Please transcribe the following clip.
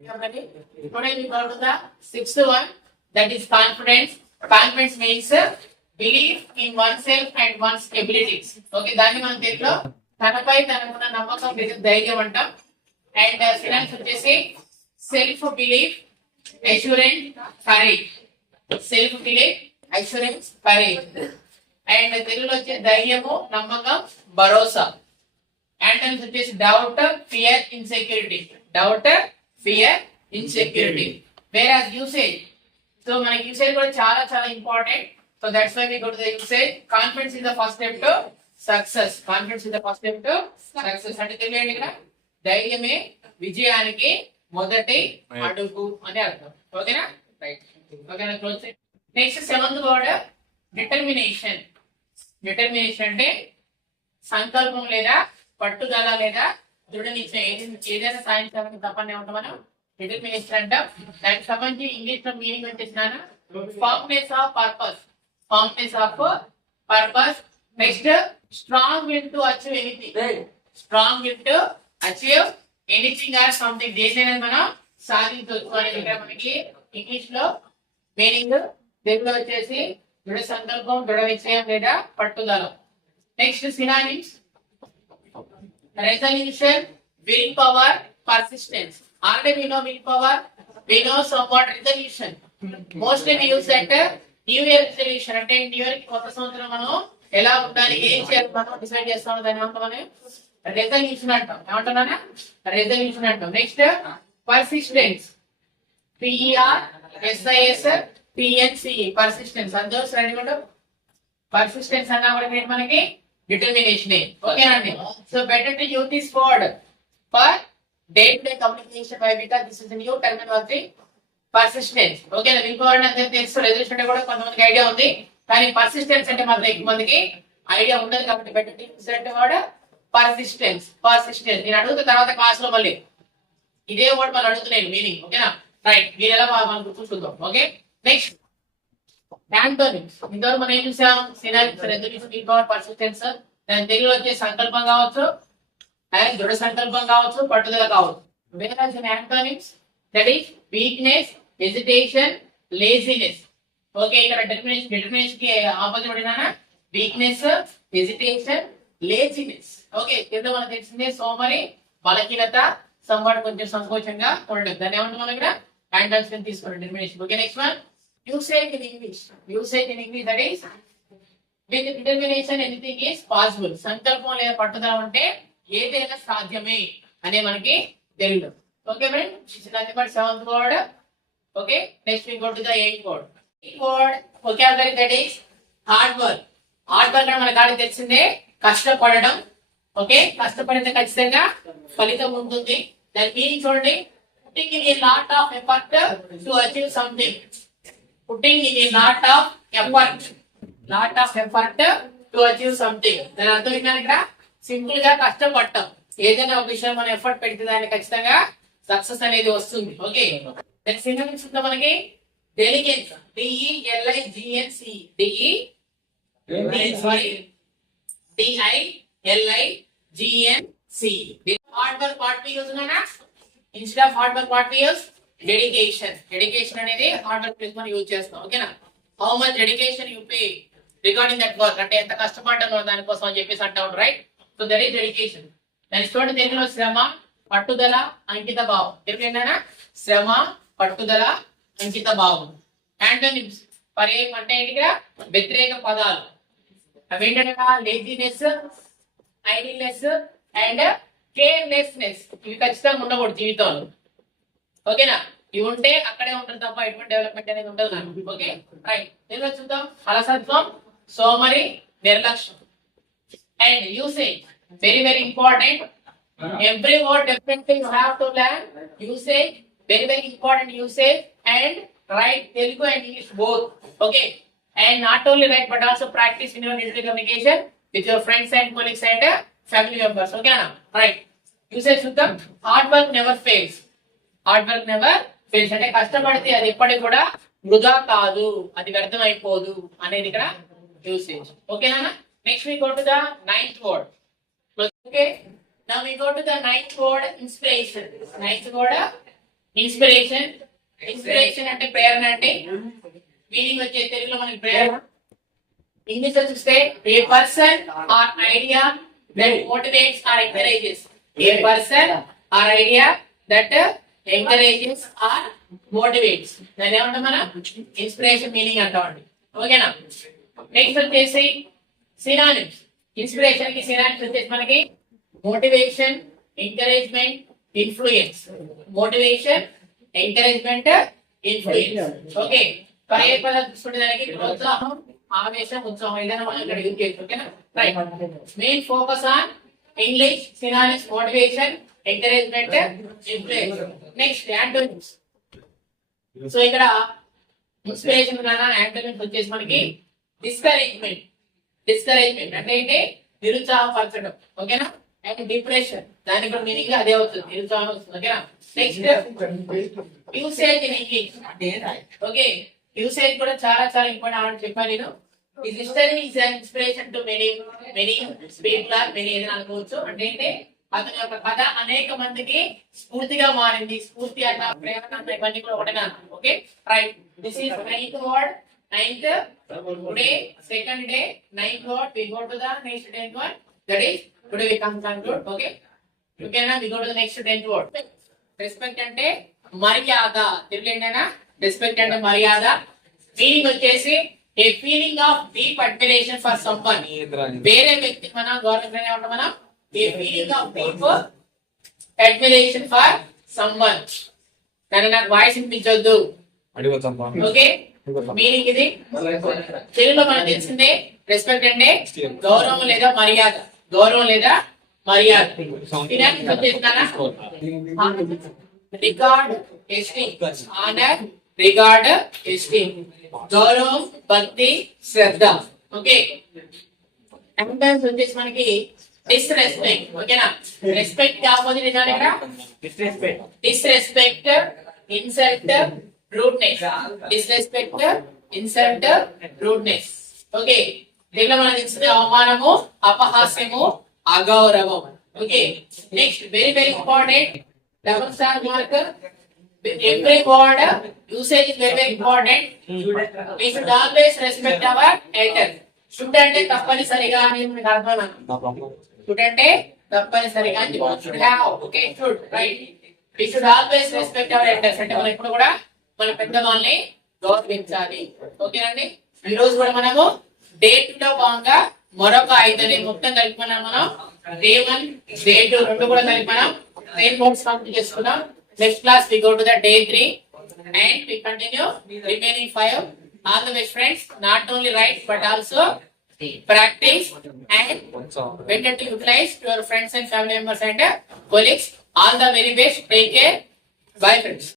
Today we go to the sixth one, that is confidence. Confidence means belief in oneself and one's abilities. Okay, దాన్ని మనం తెలుగులో తనపై తనకున్న నమ్మకం లేదా ధైర్యం అంటాం. అండ్ ఫినాన్స్ వచ్చేసి self belief, assurance, courage. Self belief, assurance, courage. And తెలుగులో వచ్చే ధైర్యము, నమ్మకం, భరోసా. యాంటోనిమ్స్ వచ్చేసి doubt, fear, insecurity. Doubt, fear, insecurity. Where usage, so మనకి యూసేజ్ కూడా చాలా చాలా important. So that's why we go to the usage. Confidence is the first step to success. Confidence is the first step to success అంటే తెలియండి ఇక్కడ ధైర్యమే విజయానికి మొదటి అడుగు అని అర్థం. ఓకేనా? రైట్. ఓకేనా? Close. Next seventh word determination. Determination అంటే సంకల్పం లేదా పట్టుదల లేదా దృఢ నిశ్చయం. ఏదైనా సాధించాలని తప్పనే ఉంటాం మనం డిటర్మినేషన్ అంటాం. దానికి సంబంధించి ఇంగ్లీష్ లో మీనింగ్ వచ్చేసినాను firmness of purpose. Firmness of purpose. Next strong will to achieve anything. Strong will to achieve anything or something. దేనినైనా మనం సాధించవచ్చు అనేది ఇక్కడ మనకి ఇంగ్లీష్ లో మీనింగ్. తెలుగులో వచ్చేసి దృఢ సంకల్పం, దృఢ నిశ్చయం లేదా పట్టుదల. Next synonyms resolution, willpower, persistence. Already we know willpower, we know somewhat resolution. Mostly we use that new year resolution. అంటే న్యూ ఇయర్ కి కొత్త సంవత్సరం మనం ఎలా ఉండాలి, ఏం చేయాలి మనం డిసైడ్ చేస్తాం. దాన్ని ఏమంటామని రెజల్యూషన్ అంటాం. ఏమంటున్నానా? రెజల్యూషన్ అంటాం. Next persistence. PERSIS PNCE persistence. అందరూ రెడీ. పర్సిస్టెన్స్ అన్నా కూడా మనకి డిటర్మినేషన్. ఓకేనండి? So better to use this word for day to day communication by because this is new terminology. Persistence. ఓకేనా? విల్పవర్ అంటే తెలుసు, రెజల్యూషన్ అంటే కూడా కొంతమందికి ఐడియా ఉంది, కానీ పర్సిస్టెన్స్ అంటే మాత్రం ఎక్కువ మందికి ఐడియా ఉండదు. కాబట్టి better to use that word persistence. Persistence నేను అడుగుతా తర్వాత క్లాస్ లో మళ్ళీ ఇదే వర్డ్ మళ్ళీ అడుగుతున్నాను మీనింగ్. ఓకేనా? రైట్. మీరు ఎలా మనం గుర్తుంచుకుందాం. ఓకే. Next antonyms. ఇంతవరకు మనం ఏం చూసాం? Synonyms, resolution, willpower, persistence. దాని తెలుగులో వచ్చే సంకల్పం కావచ్చు, దృఢ సంకల్పం కావచ్చు, పట్టుదల కావచ్చు. Whereas in antonyms that is weakness, hesitation, laziness. Okay, ఇక్కడ డిటర్మినేషన్ కి ఆపోజిట్ పడినా వీక్నెస్, హెసిటేషన్, లేజినెస్. ఓకే, కింద మనకు తెలిసిందే సోమరి, బలహీనత, సంవాడు కొంచెం సంకోచంగా ఉండదు. దాన్ని ఏమంటాం మనం ఇక్కడ యాంటోనిమ్స్ తీసుకోండి determination. Okay. Next one usage in English. Usage in English that is with determination anything is possible. సంకల్పం లేదా పట్టుదల ఉంటే ఏదైనా సాధ్యమే అనే మనకి Telugu. Okay friend, nothing but seventh word. Okay. Next we go to the eighth word. Eighth word vocabulary that is hard work. Hard work అంటే మనకు ఆల్రెడీ తెలిసిందే కష్టపడడం. ఓకే, కష్టపడితే ఖచ్చితంగా ఫలితం ఉంటుంది. దాని మీనింగ్ చూడండి, putting in a lot of effort to achieve something. Putting in a lot of effort to achieve something. దాని అర్థం ఏంటంటే ఇక్కడ సింపుల్ గా కష్టపడటం. ఏదైనా ఒక విషయం మనం ఎఫర్ట్ పెడితే దాన్ని ఖచ్చితంగా సక్సెస్ అనేది వస్తుంది. ఓకే. దాని సినానిమ్స్ ఉందా మనకి? Diligence. DELIGNC. Hard work what we use నానా? Instead of hard work what we use? Dedication. Dedication అనేది హార్డ్ వర్క్ ప్లేస్ మనం యూజ్ చేస్తాం. ఓకేనా? How much dedication you pay regarding that work, అంటే ఎంత కష్టపడ్డాను దానికోసం అని చెప్పేసి అంటా ఉంటారు. Right. So that is dedication. దాని చూడండి తెలుగులో శ్రమ, పట్టుదల, అంకిత భావం. తెలుగునా? శ్రమ, పట్టుదల, అంకిత భావం. యాంటోనిమ్స్ పర్యాయం అంటే ఏంటిగా వ్యతిరేక పదాలు. అవేంటంటే లేజినెస్, ఐడిల్నెస్ అండ్ కేర్లెస్నెస్. ఇవి ఖచ్చితంగా ఉండకూడదు జీవితంలో. ఓకేనా? ఇవి ఉంటే అక్కడే ఉంటుంది తప్ప ఎటువంటి డెవలప్మెంట్ అనేది ఉండదు నాకు. ఓకే. రైట్. నేను చూద్దాం. అలసత్వం, సోమరి, నిర్లక్ష్యం. And usage very very important. Every word definitely you have to learn usage. Very very important usage. And right Telugu and English both. Okay. And not only right but also practice in your interview communication with your friends and colleagues and family members. ఓకేనా? Right. Usage చూద్దాం. Hard work never fails. Hard work never fails అంటే కష్టపడితే అది ఎప్పటికి కూడా వృధా కాదు, అది వ్యర్థం అయిపోదు అనేది ఇక్కడ యూసేజ్. ఓకేనా? Next we go to the ninth word. Okay. Now we go to the ninth word, inspiration. Ninth word inspiration. Inspiration అంటే ప్రేరణ అంటే మీనింగ్ వచ్చే తెలుగులో మనకి ప్రేరణ. ఇంగ్లీష్ లో చూస్తే a person or idea that motivates or encourages. A person or idea that encourages or motivates. దాని ఏమంటాం మనం ఇన్స్పిరేషన్ మీనింగ్ అంటామండి. ఓకేనా? నెక్స్ట్ వచ్చేసి సినానిమ్స్. ఇన్స్పిరేషన్ కి సినానిమ్స్ వచ్చేసి మనకి motivation, encouragement, influence. Motivation, encouragement, influence. Okay, పై పదాలు చూసుకుంటే దానికి ప్రోత్సాహం, ఆవేశం, ఉత్సాహం ఏదైనా మనం ఇక్కడ యూజ్ చేయొచ్చు. ఓకేనా? Right. Main focus on English synonyms, motivation, encouragement, influence. Next antonyms. So ఇక్కడ ఇన్స్పిరేషన్ కన్నా యాంటోనిమ్స్ వచ్చేసి మనకి డిస్కరేజ్మెంట్. డిస్కరేజ్మెంట్ అంటే ఏంటి? నిరుత్సాహపరచడం. ఓకేనా? అండ్ డిప్రెషన్, దానికి కూడా మీనింగ్ అదే అవుతుంది, నిరుత్సాహం వస్తుంది. ఓకేనా? Next usage in English. Okay, usage కూడా చాలా చాలా ఇంపార్టెంట్ అని చెప్పాను నేను. ఈ history is inspiration to many people or many ఏదైనా అనుకోవచ్చు. అంటే ఏంటి? అతని యొక్క కథ అనేక మందికి స్ఫూర్తిగా మారింది. స్ఫూర్తి అన్న ప్రేరణ అన్న ఇవన్నీ కూడా ఒకటేనా? Okay, right. This is ninth word. Ninth today, second day, ninth word. We go to the next 10th word. That is today we come conclude. Okay, you can we go to the next 10th word. Respect అంటే మర్యాద. Telugu ఏంటైనా respect అంటే మర్యాద. Meaning వచ్చేసి a feeling of deep admiration for someone. వేరే వ్యక్తికి మనం గౌరవం ఉంటాం. మనం a feeling of deep admiration for someone. కానీ నాకు వాయిస్ వినిపించొద్దు. ఓకే, మీనింగ్ ఇది. తెలుగులో మనకు తెలిసిందే రెస్పెక్ట్ అంటే గౌరవం లేదా మర్యాద. గౌరవం లేదా మర్యాద. Record, esteem, honour, regard, esteem. గౌరవం, భక్తి, శ్రద్ధ. ఓకే, అంబెన్స్ వచ్చేసి మనకి డిస్రెస్పెక్ట్. ఓకేనా? రెస్పెక్ట్ ఆపోజిట్ ఏంటంటే ఇక్కడ disrespect. Disrespect, insult, rudeness. Disrespect, insult, rudeness. Okay, దీనిలో మనం తెలిసింది అవమానము, అపహాస్యము, అగౌరవం. Okay, next very very important double star mark. Every word usage is very very important. We should always respect our elders. Should అంటే తప్పనిసరిగా అని మీకు అర్థమవునా? Should అంటే తప్పనిసరిగా అని should have. Okay, should, right. We should always respect our elders. అంటే మనం ఇప్పుడు కూడా మన పెద్దవాళ్ళని గౌరవించాలి. ఓకేనండి? ఈ రోజు కూడా మనము డే 2 లో భాగంగా మరొక 5 మొత్తం కలిపి మనం డే 1, డే 2 రెండు కూడా కలిపి మనం 10 words కంప్లీట్ చేసుకున్నాం. Next class we go to the day 3 and we continue remaining 5. All the best friends. Not only write but also practice and better to utilize to your friends and family members and colleagues. All the very best. Take care. Bye friends.